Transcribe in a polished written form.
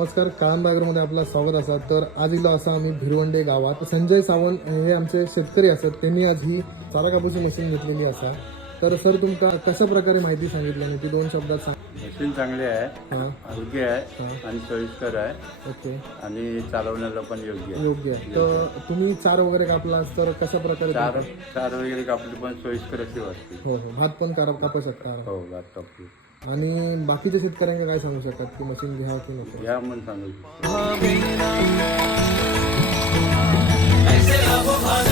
नमस्कार, काळंबागरमध्ये आपलं स्वागत असा. तर आज इलो असा आम्ही भिरवंडे गावात. संजय सावंत हे आमचे शेतकरी असतात, त्यांनी आज ही चारा कापूची मशीन घेतलेली असा. तर सर तुमका कशा प्रकारे माहिती सांगितली आणि ती दोन शब्दात सांग. मशीन चांगली आहे, हां आरोग्य आहे आणि सोयीस्कर आहे ओके आणि चालवण्याला पण योग्य आहे. योग्य आहे. तर तुम्ही चार वगैरे कापलास तर कशा प्रकारे चार वगैरे कापली पण सोयीस्कर अशी वाटते. हो हो भात पण कापू शकता. हो भात कापली आणि बाकीच्या शेतकऱ्यांना काय सांगू शकतात की मशीन घ्यावं की नको? घ्या म्हणून सांगू. ऐसे लाभो भान,